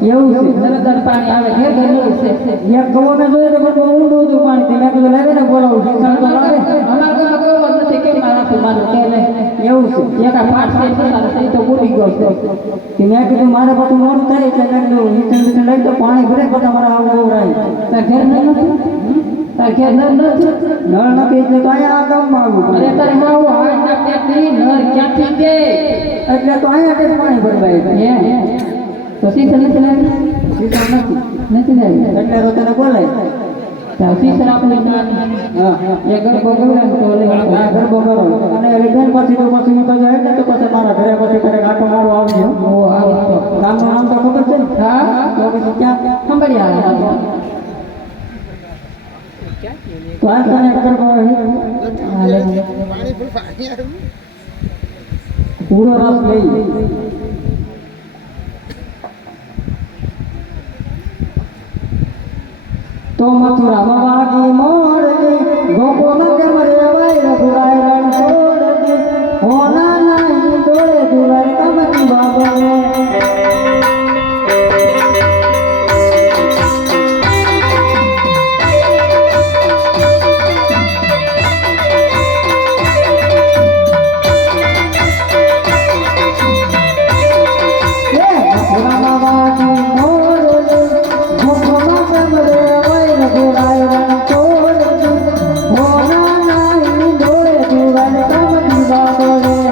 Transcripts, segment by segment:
એવું છે નરદર પાણી આવે ઘેર ઘર નું છે એક ગવો ને જોઈએ તો બહુ ઊંડું હતું પાણી તે મેં કીધું લાવે ને બોલાવું શીખણ તો લાવે અમાર ગામમાં ગયો જ નથી કેમ મારા માનું કે લે એવું છે એકા પાઠ છે સારા છે તો બોલી ગયો છે કે મેં કીધું મારે પાછું મોડું થાય એટલે મેં કીધું હિતન લઈ તો પાણી ભરે બધા મારા આવું આવરાય તાર ઘેર નળ નથી તાર ઘેર નળ નથી નળ નથી એટલે તો અહીંયા આ ગામમાં આવવું અરે પડે તારે હાવ હાડના પેટની નળ ક્યાંથી દે એટલે તો અહીંયા જ પાણી ભરવાય હે તો શીતળ નથી લાવી શીખણ નથી લાવી એટલે તો તને બોલાય શીતળ આપણી નાની હા એ ગરબો ગવડાવે તો લે હા ગરબો કરો અને એની બેન પછી તો પછી મેં કહ્યું એટલે તો પછી મારા ઘરે પછી કરે આટો મારો આવજો ઓ આવો તો ગામનું નામ તો ખબર છે ને હા તો પછી ક્યાં સાંભળી આવે તો આ તને ગરબો પૂરો રસ લઈ તો મથુરામાં વાગી મોરલી ગોપોનો કેમ રેવાય રઘુરાય રણ છોડતી હોના નાઈ દોડે દુરાય કમતી બાબને મથુરામાં વાગી મોરલી ગોપોનો કેમ રેવાય રઘુરાય રણ છોડતી હોના નાઈ દોડે દુરાય કમતી બાબને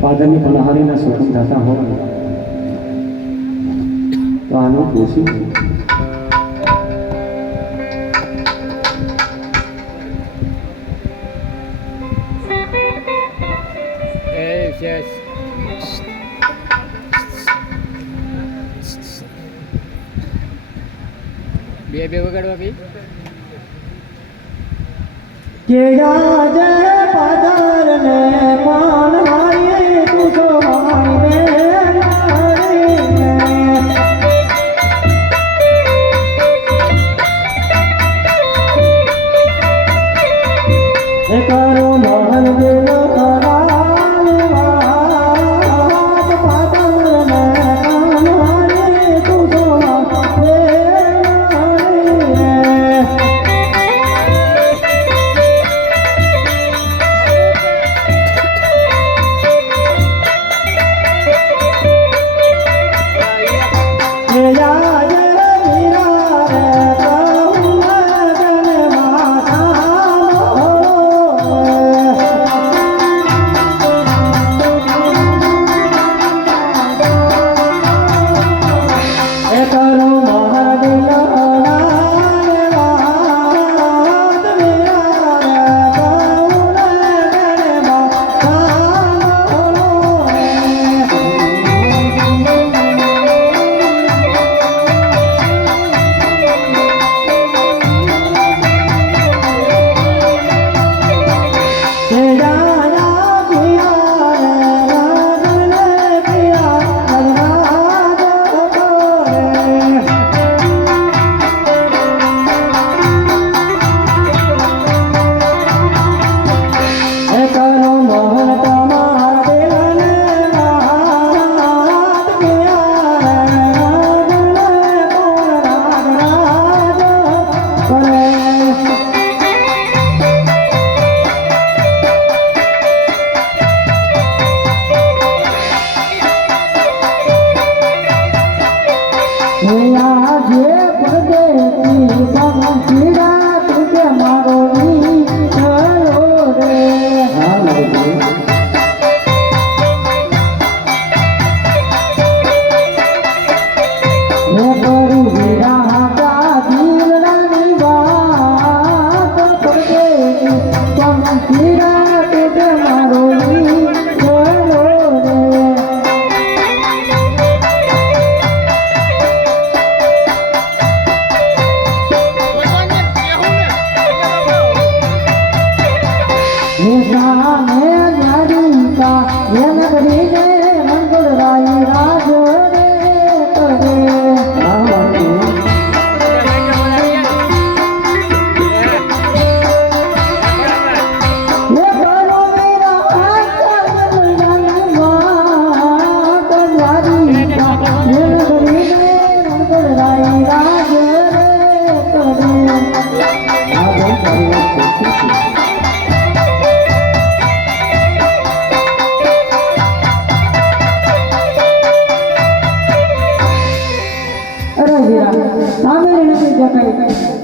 પાદરની પલહારીના સુખમ થતા હોય તો આનું પૂછ્યું બે વગાડવા ભાઈ કે આજે પાદર ને પાન મારી તું તો મારી એ કરો મોહન દિલ કરાલ વાત પાદર ને પાન મારી તું તો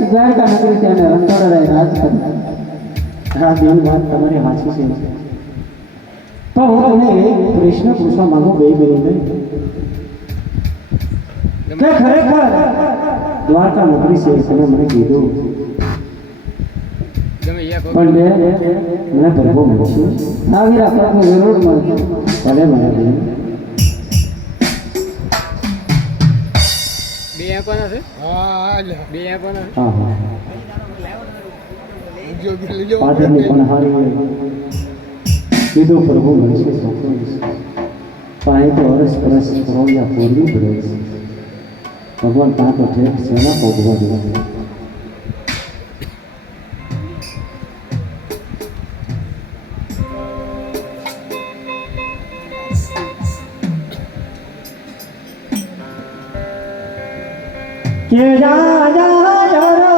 દ્વારકા નગરી છે અને રંગોળાએ રાજ કર્યું. હા બેન વાત તમારી સાચી છે પણ હું તમને પ્રશ્ન પૂછવા માંગુ બે બેનને કે ખરેખર દ્વારકા નગરી છે તમે મને કીધું પણ બે મને પ્રભુ મળશે. હા વીરા પ્રભુ જરૂર મળશે. ભલે મને બેન હા હા પાદરની પણ હારી કીધું પ્રભુ મળશે પાણી તો અરસ પરસ ફરવ્યા પૂરવી પડે છે. ભગવાન ત્યાં તો ઠેક સેના પહોંચવા દેવા કે જા જા રો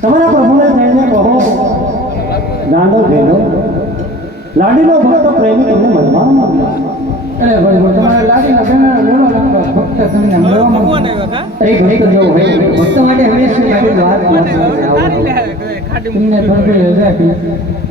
તમારા પ્રભુને થઈને કહો ગાંડો ભેલો લાડીનો ભક્ત પ્રેમી તમને મળવા માંગ્યો અરે ભાઈ તમારે લાડીના બેના લોડો લાગતો ભક્ત તમને મળવા માંગે એક ભક્ત જો હોય ભક્ત માટે હંમેશા મારી વાત પહોંચવાની આવો તમને થોડી રજા આપી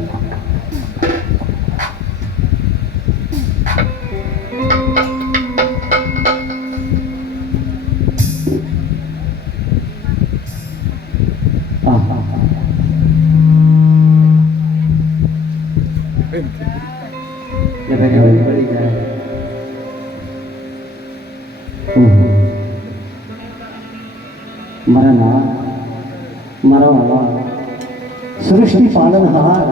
મારા ના મારા વાલા સૃષ્ટિ પાલનહાર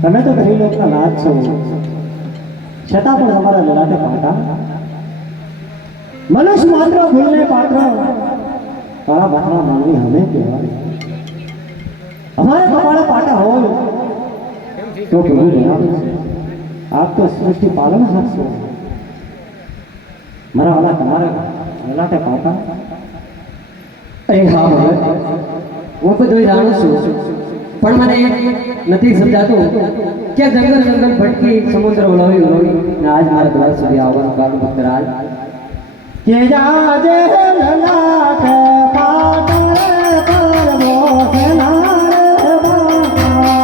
તમે તો ત્રિલોકના નાથ છો છતાં પણ તમારા લલાટે પાટા મનુષ્ય માત્ર ભૂલને પાત્ર તારા બાપા માનવી હમે કહેવાય અમારે કપાળે પાટા હોય તો પ્રભુ જણાવે છે આપ તો સૃષ્ટિ પાલનહાર છો મારા વાલા તમારા લલાટે પાટા અરે હા ભગત હું બધું જાણું છું પણ મને નથી સમજાતું કે જંગલ જંગલ ભટકી સમુદ્ર ઉલાવી ઉલાવી ને આજ મારા દ્વાર સુધી આવવાનું કારણ ભક્તરાજ કે જાજે લલાટ પાટરે પરમો સેનારે બાપા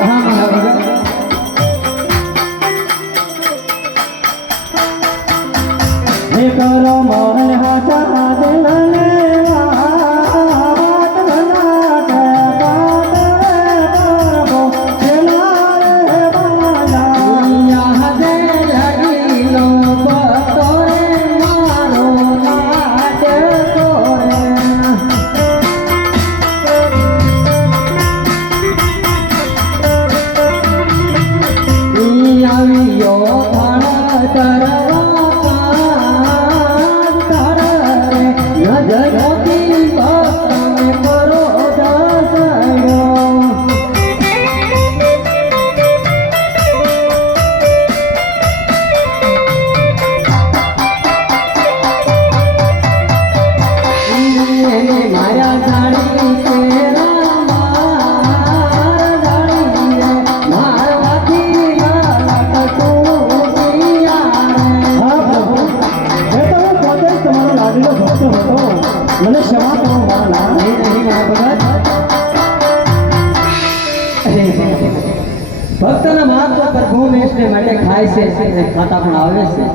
હા મારા ભગત હે કરો મોહન હાચા દિલને વાત લલાટ પાટરે પરમો સેનારે બાપા યા દે લગીલો પતોરે મારો લાટ તોરે આવ્યો થાળ તરવા તારે નજરોથી ભક્તને કરો દસડો મારા જાણી તેરા માર જાણી રે મારવાથી લાટ તૂટિયા હા પ્રભુ એ તો હું પોતે જ તમારો લાડીનો ભક્ત હતો મને ક્ષમા કરો મારા નામ રે નહીં મારા ભગત ભક્તના માર્ગ તો પરભુમેશને માટે ખાય છે અને ખાતા પણ આવે છે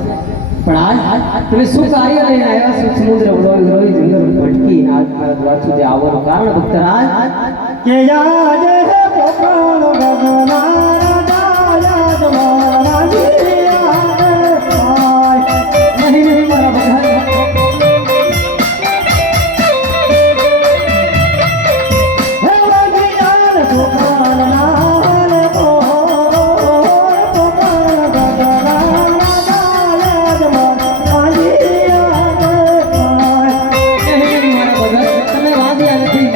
પણ આજ તમે શું કાર્ય લઈને આવ્યા છો સમુદ્ર ઉડોઈ ઉડોઈ જંગલ ભટકી આજ મારા દ્વાર સુધી આવવાનું કારણ ભક્તરાજ કે જાજે પોકળ ગગના રાજા જમાના જીયા પાય નહીં નહીં મારા ભગત હે વગિયાન પોકળ નાલ પોકળ ગગના રાજા જમાના જીયા પાય નહીં મારા ભગત તમે વાંધ્યા નથી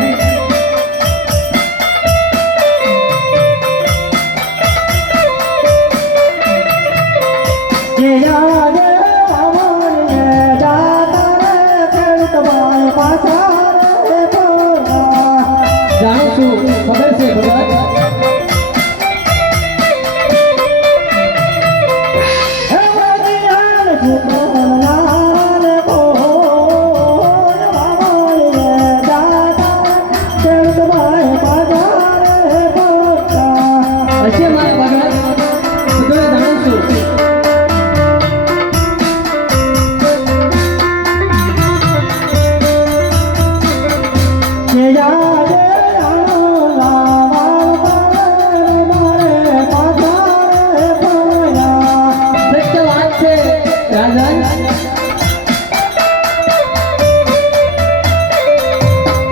કે જાજે અમરને જાતા રે ખેત બાય પાછા રે પોરા જાણું છું ખબર છે ભગત હે વગિયાન પોકળ નાલ પોકળ બાવાય જાતા ખેત બાય પાછા રે પોરા હશે મારા ભગત બધું જાણું છું કે જાજે આનંદા વાળ મારે પાછા રે પોરા સત્ય વાત છે રાજન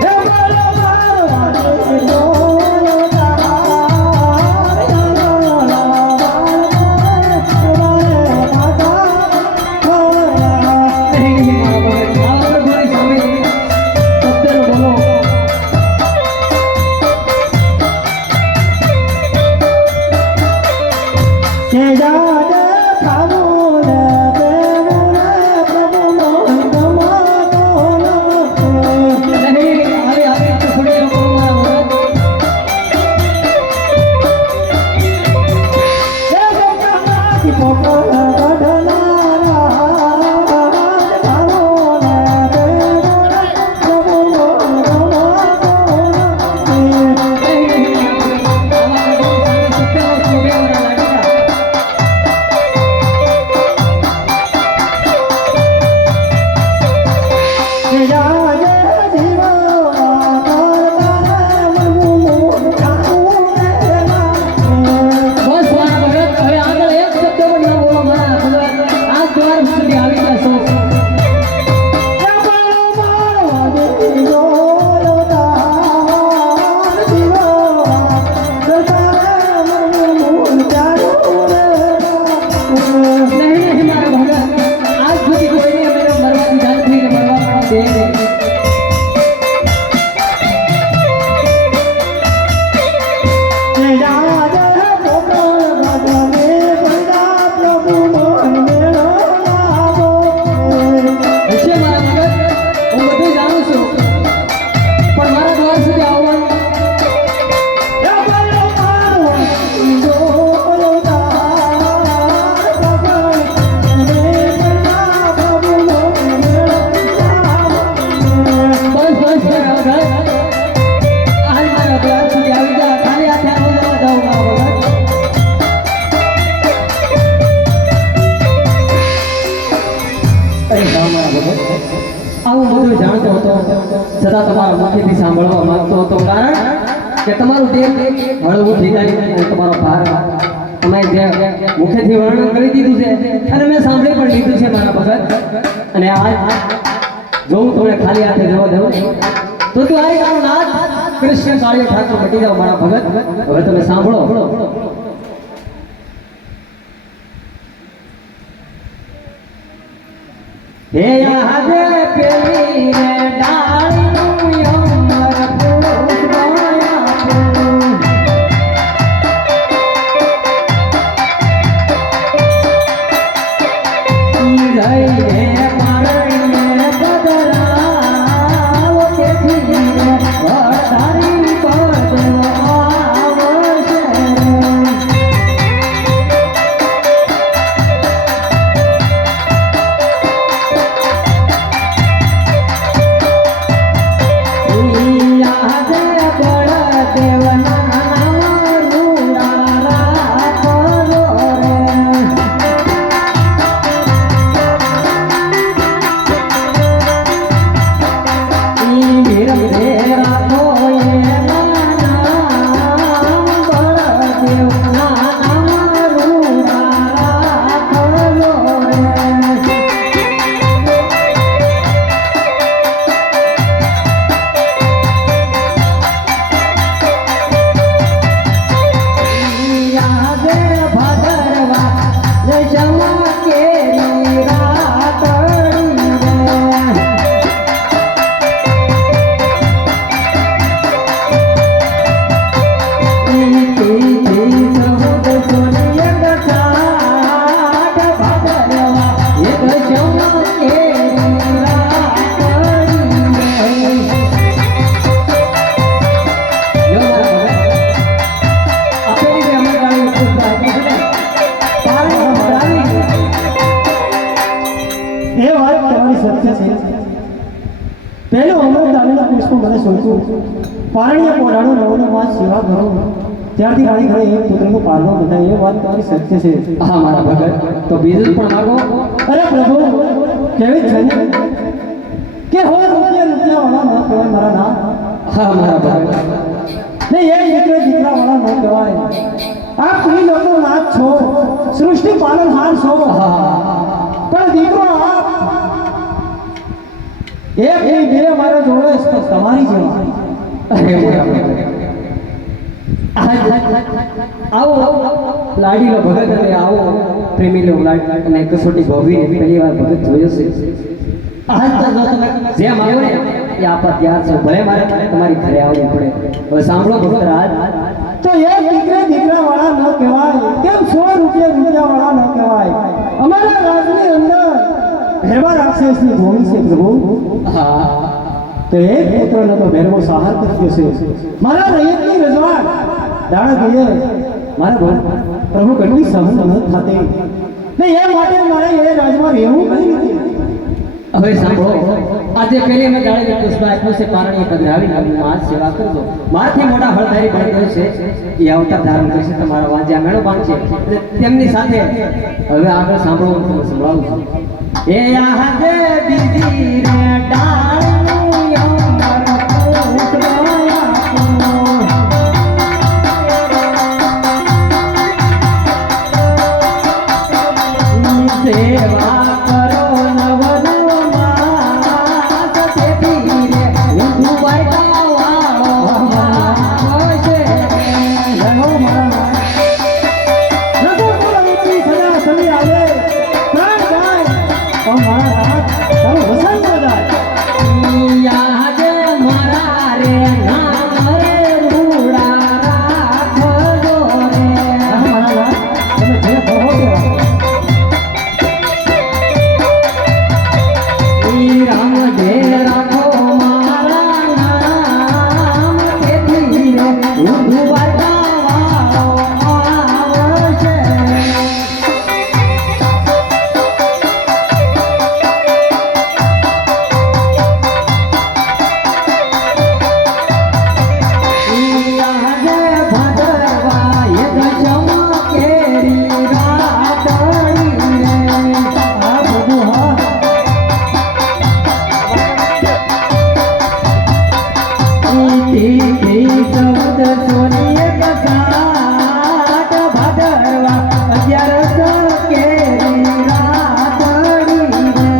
હે બોલો મારવાડી બોલો તારા નહીં મારા ભગત આ બધું સામે સત્યનો બોલો આજ મારા દ્વાર સુધી આવી જા ખાલી હાથે ન જવા દઉં મારા ભગત અરે હા મારા ભગત આવું બધું જાણતો હતો છતાં તમારા મુખેથી સાંભળવા માંગતો હતો કારણ કે તમારું દેહ હળવું થઈ જાય અને તમારો ભાર અમે જે મુખેથી વર્ણન કરી દીધું છે અને મેં સાંભળી પણ લીધું છે મારા ભગત અને આજ જો હું તમને ખાલી હાથે જવા દઉં તો તું આ તારો નાથ કૃષ્ણ કાળિયો ઠાકોર મટી જાઓ મારા ભગત હવે તમે સાંભળો હે આજે પેલી રે ડાળીનું અમર ફૂલ માયા ફૂલ પહેલું અમૃત દાનીના પુષ્પ મને શોધ્યું પારણીય પોરાણો નવનો વાત સેવા કરો ત્યારથી રાણી ઘરે એક પુત્રનું પાલનો બધાય એ વાત તમારી સત્ય છે હા મારા ભગત તો બીજું પણ માગો અરે પ્રભુ કેવી છે ને કે હો રૂપિયા વાળા ન કહેવાય મારા નામ હા મારા ભગત ને એ દીકરા વાળા ન કહેવાય આપ ત્રી લોકો નાથ છો સૃષ્ટિ પાલનહાર છો પણ દીકરો આપ એક નહીં બે મારો જોડે તમારી જેવા આવો લાડીલો ભગત અને આવો પ્રેમીલો અને કસોટી ભાભીને પહેલી વાર ભગત જોયો છે આજ તો જો તમે જે માંગો ને એ આપા ત્યાં છે ભલે મારે તમારી ઘરે આવવું પડે હવે સાંભળો ભગત રાજ તો એ દીકરા વાળા ન કહેવાય કેમ 100 રૂપિયા વાળા ન કહેવાય અમારા રાજની અંદર ભેરવા રાક્ષસની ભૂમિ છે પ્રભુ હા તો એક પુત્રનો તો ભેરવો સહાર કર્યો છે મારા રૈયતની રજવાડ દાડા ગયે મારા પ્રભુ કેટલી સહન ન થતી ને એ માટે મારે એ રાજમાં રહેવું કઈ રીતે હવે સાંભળો આજે પહેલી મેં જાણે પુષ્પ આપ્યું છે પારણીય પધરાવીને આ સેવા કરજો મારાથી મોટા હળધારી બની ગયો છે એ અવતાર ધારણ કરશે તમારા વાંજ્યા મેળો પામશે અને તેમની સાથે હવે આગળ સાંભળો હું તમને સંભળાવું છું એ આજે બીજી રે ડાળનું અમર ફૂલ સેવા કરો નવ નવ માસ તેથી રે ઊંધું વાયકાવા છે જગો મારા રઘુ કુળની સદા સમી આવે પ્રાણ જાય ઓ મારા હાથ તારું વસન બજાય ઈથી ચૌદ સોની એક સાત ભાદરવા 11 કેરી રાતડી રે.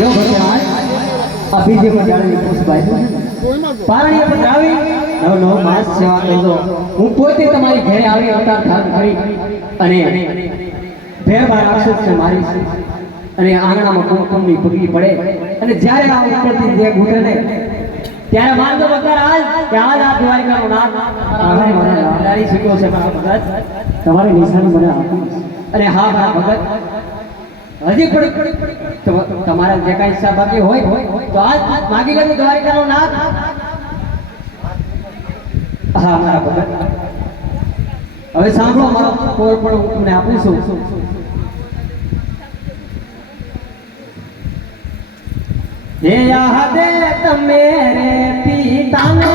જો ભગવાન અભિજે પધારેલી પુષ્પાઈ પારણીએ પધરાવી નવ માસ સેવા કરજો. હું પોતે તમારી ઘરે આવી અવતાર ધારણ કરી અને ભેરબાર રાક્ષસ છે મારી અને આંગણામાં કુમકુમની પગલી પડે અને જ્યારે આ ઉપરથી દેહ ઘૂંટે ને ત્યારે માનજો બકર આજ કે આજ આ દ્વારિકાનો નાથ દારી શીખ્યો છે મારા ભગત. તમારી નિશાની મને આપી અને હા મારા ભગત હજી પણ તમારા જે કાંઈ ઈચ્છા બાકી હોય તો આજ માગી લેવું દ્વારિકાનો નાથ. હા મારા ભગત હવે સાંભળો મારો કોર પણ હું તમને આપું છું. હે યાદે તમે રે પિતાને